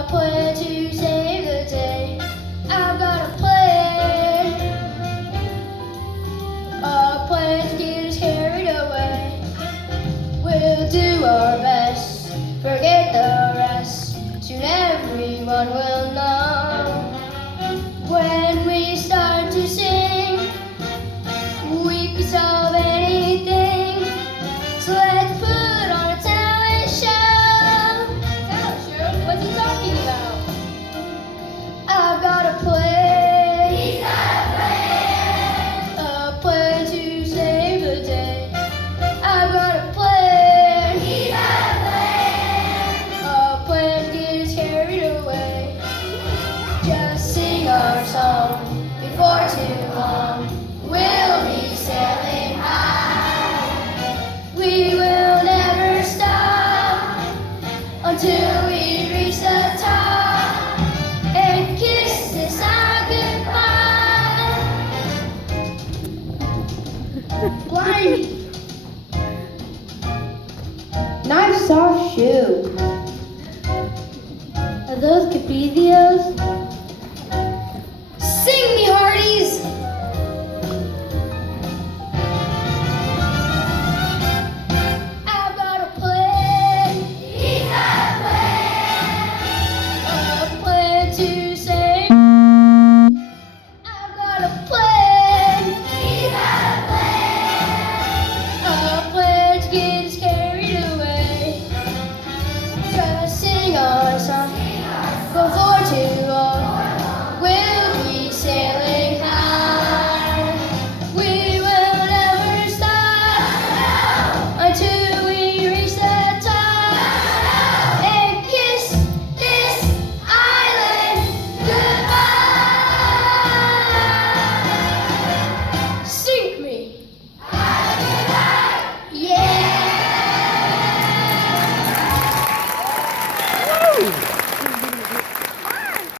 a plan to save the day. I've got a plan to get us carried away. We'll do our best, forget the rest. Soon everyone will know. When we start to sing, we can solve anything. So let's put on a talent show. Talent show? What's he talking about? I've got a plan. He's got a plan to save the day. I've got a plan. He's got a plan to get us carried away. Just sing our song before too long. We'll be sailing high. We will never stop until we reach the top and kiss this our goodbye. Blind. Nice soft shoe. Are those capizios? Sing me, hearties. I've got a plan. He's got a plan to save. I've got a plan. He's got a plan to get us carried away. Just sing our song before too